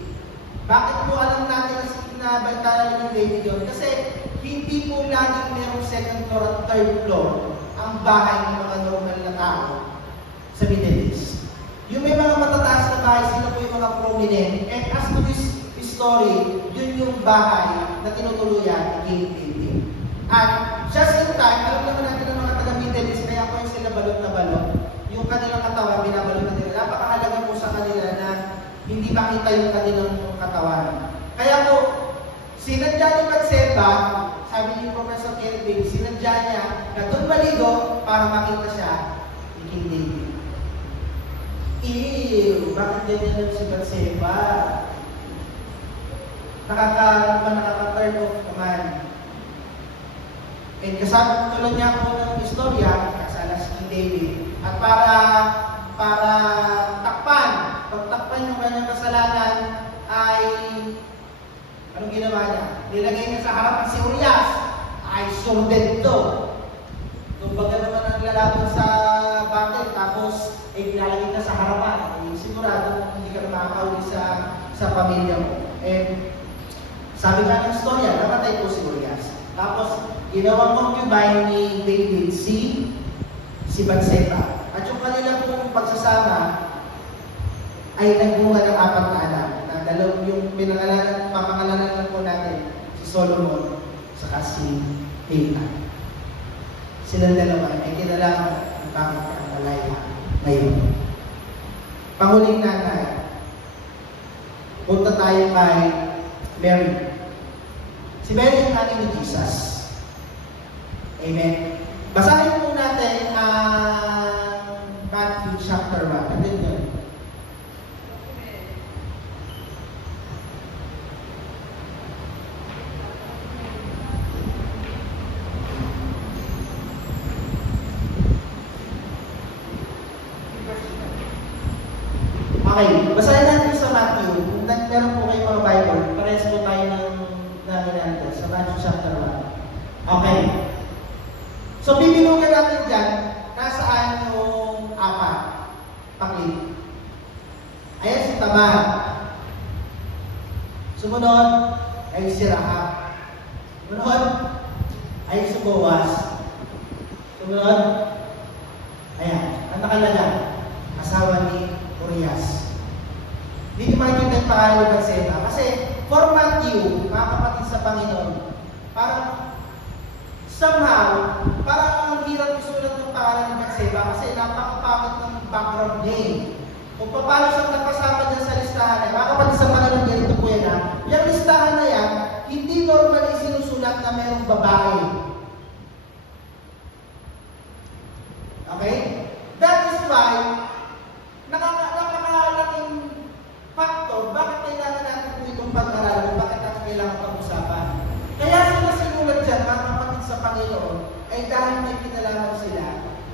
Bakit po alam natin na bintana ni King David yun? Kasi hindi po laging merong second floor at third floor ang bahay ng mga normal na tao sa Middle East. Yung may mga matataas na bahay, sila po yung mga prominent. And as to this story, yun yung bahay na tinutuluyan ni King David. At just in time, alam naman natin ng mga taga-Middle East, kaya po yung sila balot na balot. Yung kanilang katawan, binabalot na nila. Napakahalaga po sa kanila na hindi makita yung kanilang katawan. Kaya po, sinadya ni Batseba, sabi ni Professor Kelvin, sinadya niya na doon maligo para makita siya ni King David. Bakit ganyan si Batseba? Nakaka-turn off naman. And kasama tulad niya po ng istorya, kasala si King David. At para pagtakpan yung kanyang kasalanan, ay anong ginawa niya? Nilagay niya sa harapan si Urias. Ay sordid to. Kumbaga naman ang lalaban sa battle, tapos nilalagay ka sa harapan. Sigurado hindi ka na makakauli sa pamilya mo. And sabi nga ng storya, namatay po si Urias. Tapos ginawang concubine ni David si Batseba. At yung kanila pong pagsasama ay nagbunga ng 4 na anak. Yung papangalanan lang po natin, si Solomon saka si David. Silang dalawa ay kinalaman ang bakit ang malaya ngayon. Panguling nanay, punta tayo kay Mary. Si Mary yung nanay ni Jesus. Amen. Basahin po natin ang Matthew chapter 1. Ano yun? Okay, basahin natin sa Matthew. Kung meron po kayo mga Bible, parehas po tayo ng hinanda sa Matthew chapter 1. Okay. So, bibilugan natin dyan, nasaan yung apat? Paklit. Ayan si Tamar. Sumunod ay si Rahab. Sumunod ay si Boaz. Sumunod, ayan, ang nakalala, asawa ni Urias. Hindi makikita yung pangalan ni Batseba. Kasi for Matthew, mga kapatid sa Panginoon, parang somehow, parang ang hirap isulat ng pangalan ni Batseba kasi napakapakit ng background name. Kung paano siyang napasama dyan sa listahan ay mga kapatid sa Panginoon, ganito po yan ha. Yung listahan na yan, hindi normally sinusulat na mayroong babae. Okay? That is why, napakalaking factor, bakit kailangan natin po itong pag-aralan, bakit natin kailangan pag-usapan. Kaya sila sinulat dyan, mga kapatid sa Panginoon, ay dahil may kinalaman sila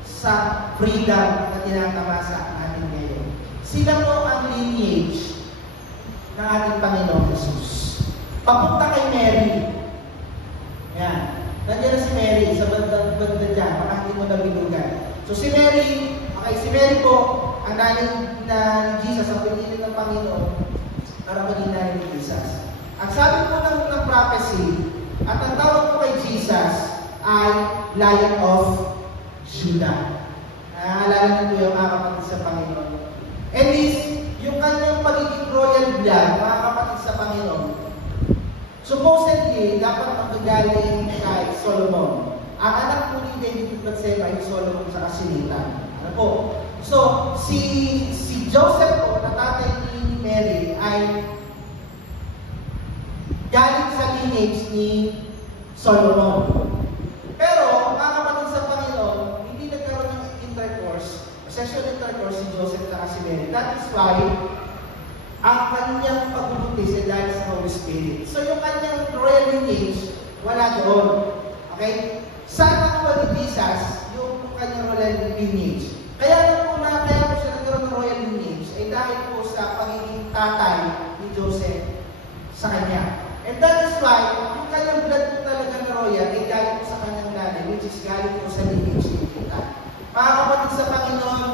sa freedom na tinatamasa natin ngayon. Sila po ang lineage ng ating Panginoon Jesus. Papunta kay Mary. Yan. Nandiyan na si Mary sa banda dyan, baka hindi mo nabilugan. So si Mary, okay, si Mary po, ang nanay na ni Jesus, ang pinili ng Panginoon para maging nanay ni Jesus. Ang sabi po ng prophecy, at ang tawag po kay Jesus ay Lion of Judah. Naalala niyo yung mga kapatid sa Panginoon. At least, yung kanyang pagiging royal blood, mga kapatid sa Panginoon, supposedly, dapat magagaling kay Solomon. Ang anak po ni David at Batseba ay Solomon sa Kasinita. Ano po? So, si Joseph po, na tatay ni Mary, ay galing sa lineage ni Solomon. Pero, mga kapatid sa Panginoon, hindi nagkaroon ng intercourse, sexual intercourse si Joseph at si Mary. That is why, ang kanyang pagbubuntis ay dahil sa Holy Spirit. So, yung kanyang royal lineage, wala doon. Okay? Saan nakuha ni Jesus yung kanyang royal lineage? Kaya po siya nagkaroon ng royal lineage ay dahil po sa pagiging tatay ni Joseph sa kanya. And that is why, yung kanyang blood po talaga na royal ay galing po sa kanyang nanay, which is galing po sa lineage ni Tita. Mga kapatid sa Panginoon,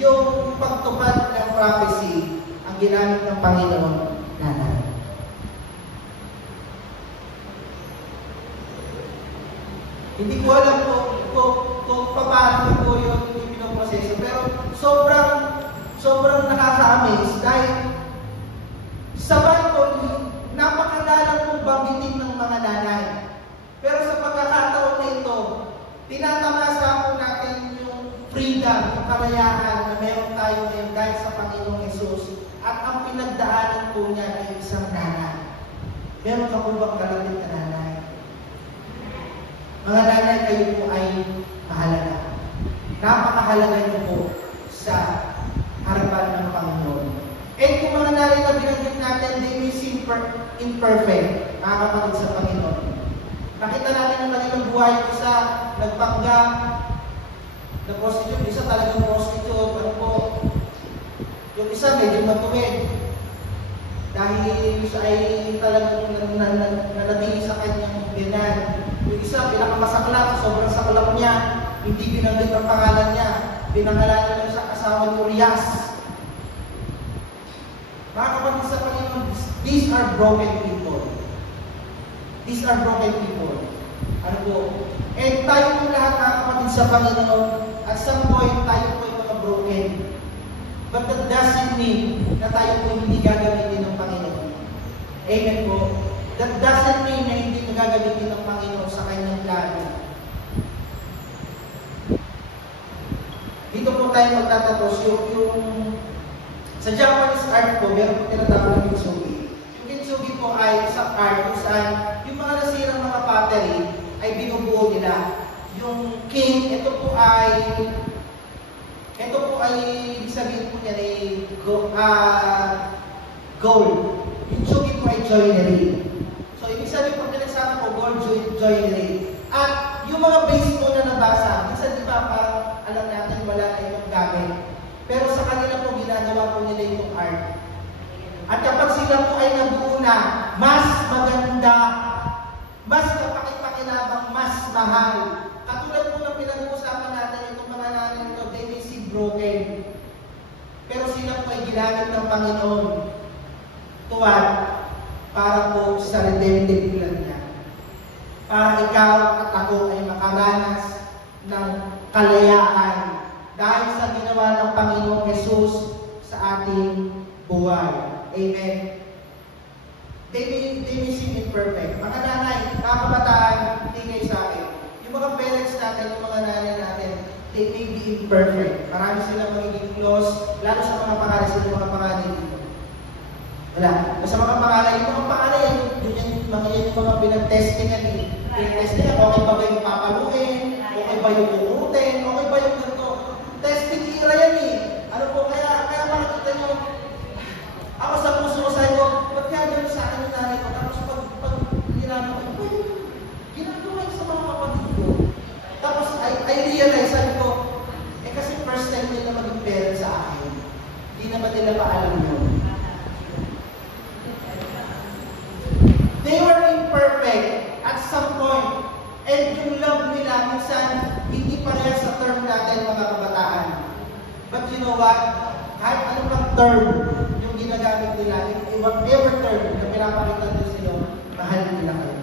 yung pagtupad ng prophecy, ang ginamit ng Panginoon, nanay. Hindi ko alam kung paano po yung pinoproseso, pero sobrang nakaka-amaze dahil sa Bible, napakadalang po banggitin ng mga nanay. Pero sa pagkakataon na ito, tinatamasa po natin yung freedom, yung kalayaan na meron tayo ngayon dahil sa Panginoong Jesus. At ang pinagdaanan po niya ay isang nanay. Meron ka po bang kalapit na nanay? Mga nanay, kayo po ay mahalaga. Napakahalaga niyo po sa harapan ng Panginoon. And kung mga nanay na binanggit natin, they may seem imperfect, mga kapatid sa Panginoon. Nakita natin ang kanilang buhay, isa nagpanggap, na prostitute, isa talagang prostitute, ano po, yung isa medyo matuwid. Dahil siya ay talagang nanatili sa kanyang binan. Yung isa, pinakamasaklap, sobrang saklap niya, hindi binanggit ang pangalan niya, pinangalanan lang sa asawa ni Urias. Mga kapatid sa Panginoon, these are broken people. These are broken people. Ano po? And tayo po lahat, mga kapatid sa Panginoon, at some point, tayo po yung mga broken. But that doesn't mean na tayo po hindi gagamitin ng Panginoon. Amen po. That doesn't mean na hindi magagamitin ng Panginoon sa kanyang plano. Dito po tayo magtatapos yung sa Japanese art po, meron po tinatawag ng kintsugi. Yung kintsugi po ay isang art kung saan yung mga nasirang mga pottery ay binubuo nila. Yung king, ito po ay ibig sabihin po niya ay gold. Yung tsugi po ay joinery. So, ibig sabihin po pinagsama po gold joinery. At yung mga base po na nabasa, minsan di ba parang alam natin wala na itong gamit. Pero sa kanila po, ginagawa po nila itong art. At kapag sila po ay nabuo na, mas maganda, mas kapakipakinabang, mas mahal. Katulad broken. Pero sila po ay ginamit ng Panginoon tuwad para po sa redemptive plan niya. Para ikaw at ako ay makaranas ng kalayaan dahil sa ginawa ng Panginoong Jesus sa ating buhay. Amen. They may seem imperfect. Mga nanay, mga kabataan, tingay sa akin. Yung mga parents natin, yung mga nanay natin, they may be imperfect. Marami silang magiging flaws, lalo sa mga pangalan sila, mga pangalan dito. Wala. Sa mga pangalan, yung mga pangalan, yung mga pinag-testingan eh. Pinag-testingan, okay ba yung papaluin? Okay ba yung uutin? Okay ba yung ganito? Testing era yan eh. Ano po, kaya makikita nyo, ako sa puso ko sa'yo, ba't kaya gano'n sa akin yung nanay ko? Tapos pag ginagawa ko, ginagawa ko sa mga kapatid ko. Tapos I realize, sabi ko, kasi first time nila maging parent sa akin. Hindi naman nila pa alam yun. They were imperfect at some point. And yung love nila, minsan, hindi pareha sa term natin mga kabataan. But you know what? Kahit ano pang term yung ginagamit nila, whatever term na pinapakita nila sila, mahal nila kayo.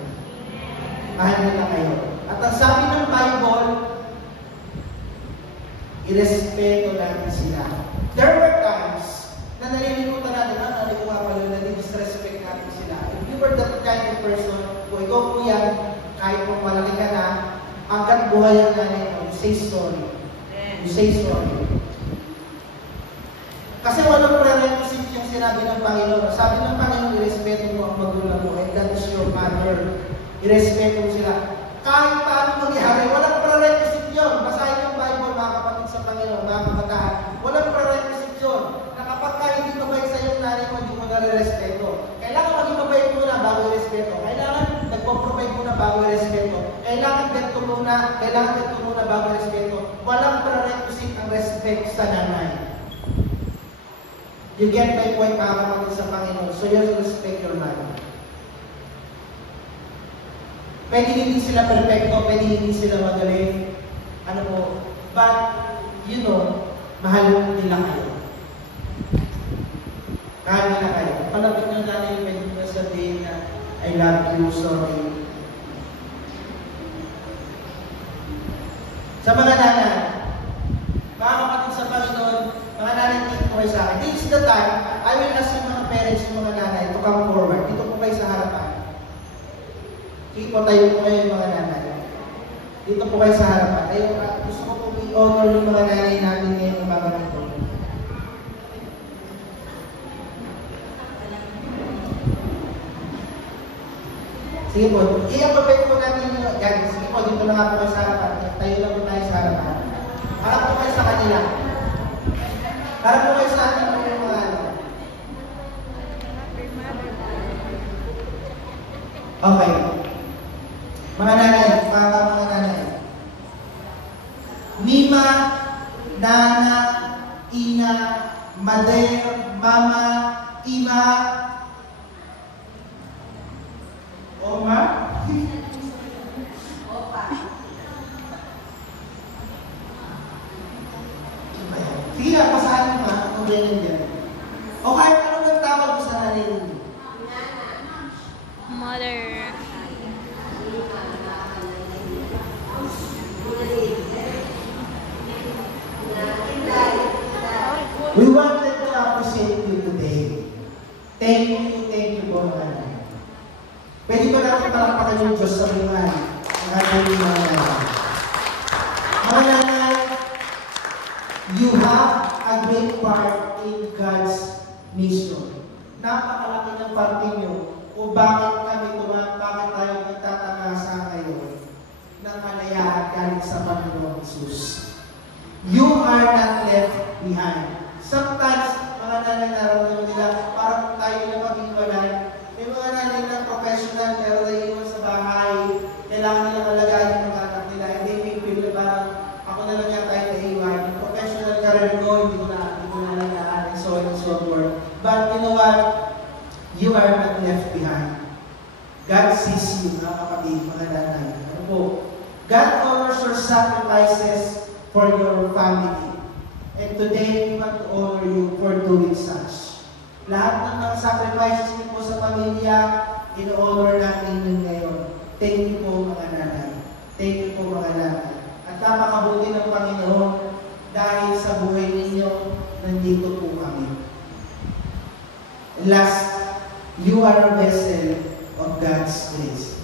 Mahal nila kayo. At ang sabi ng Bible, irespeto natin sila. There were times na nalilimutan natin, nalilimutan ko nga pala, na disrespect natin sila. If you were that kind of person, kung ikaw po yan, kahit kung malaki ka na, hanggat buhay ang nanay mo, you say sorry. You say sorry. Kasi walang prerequisite yung sinabi ng Panginoon. Sabi ng Panginoon, irespeto mo ang magulang mo, and that is your mother. Irespeto mo sila. Kahit paano mangyari, walang prerequisite yun. Basahin yung Bible, mga kapatid sa Panginoon, mga kabataan. Walang prerequisite yun. Na kapag ka hindi mabait sa iyong nanay mo, hindi mo nare-respeto. Kailangan maging mabait muna bago i-respeto. Kailangan nagpo-provide muna bago i-respeto. Kailangan ganito muna bago i-respeto. Walang prerequisite ang respect sa nanay. You get my point, mga kapatid sa Panginoon. So you have to respect your mother. Pwede hindi sila perfecto, pwede hindi sila magaling. Ano po, but, you know, mahal nila kayo. Mahal nila kayo. Palapit na natin, pwede mo sabihin na, I love you, sorry. Sa mga nanay, mga kapatid sa Panginoon, mga nanay, dito po kayo sa akin. This is the time, I will ask yung mga parents, yung mga nanay, to come forward. Dito po kayo sa harapan. Sige po, tayo po kayo yung mga nanay. Dito po kayo sa harapan. Tayo, gusto ko po i-honor yung mga nanay natin ngayon umaga nito. Sige po, i-approbate po natin yung guys. Sige po, dito na nga po kayo sa harapan. Tayo lang po tayo sa harapan. Harap po kayo sa kanila. Harap po kayo sa atin yung mga ano. Okay. Mga nanay, mga nanay. Mima, nana, ina, mader, mama, ima, oma, opa. Sige na, pasahan mo kung ganyan dyan. O kahit anong nagtawag mo sa nanay mo? Mother. We wanted to appreciate you today. Thank you po mga nanay. Pwede ba natin palakpakan yung Diyos sa mga nanay. Mga nanay, you have a great part in God's mission. Napakalaki ng parte nyo kung bakit bakit tayo nagtatamasa ngayon ng kalayaan galing sa Panginoong Jesus. You are not left behind. Sometimes, mga nanay nararamdaman nila, parang tayo na mag-iwalay. May mga nanay na professional, pero naiiwan sa bahay, kailangan nilang alagayin yung mga anak nila. Hindi may feel na parang ako na lang yata yung naiiwan. Yung professional career ko, hindi ko na lang naan, and so on and so forth. But you know what? You are not left behind. God sees you, mga kapatid, mga nanay. Ano po? God honors your sacrifices for your family. And today, we want to honor you for doing such. Lahat ng mga sacrifices niyo po sa pamilya, in-honor natin yun ngayon. Thank you po mga nanay. Thank you po mga nanay. At napakabuti ng Panginoon dahil sa buhay ninyo, nandito po kami. And last, you are a vessel of God's grace.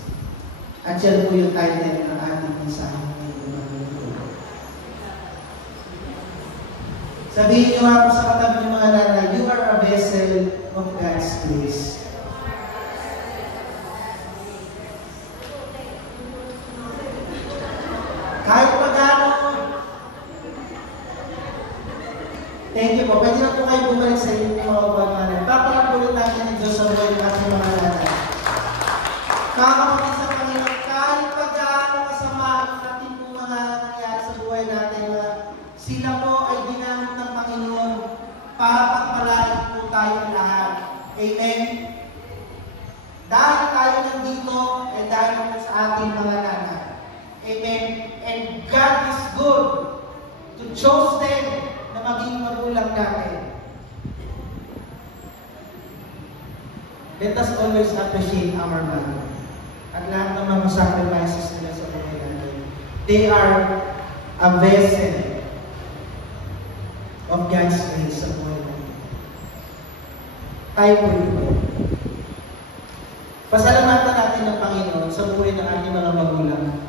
At yan po yung title ng ating mensahe ngayon. Sabihin niyo nga po sa katabi ng mga nanay, you are a vessel of God's grace. Kahit pagano, thank you po. Pwede na po kayo bumalik sa inyo mga kapag-nanay. Papalagulot natin ng Diyos sa buhay ng ating mga nanay. Kakapatid sa Panginoon, kahit pagano kasama ang ating po mga nangyari sa buhay natin, sila po ay ginamit ng Panginoon para pagpalain po tayo lahat. Amen? Dahil tayo nandito, ay dahil po sa ating mga nanay. Amen? And God is good to choose them na maging magulang natin. Let us always appreciate our mother. At lahat ng mga sacrifices nila sa buhay natin. They are a vessel of God's grace sa buhay natin. Tayo po ito. Pasalamatan natin ng Panginoon sa buhay ng ating mga magulang.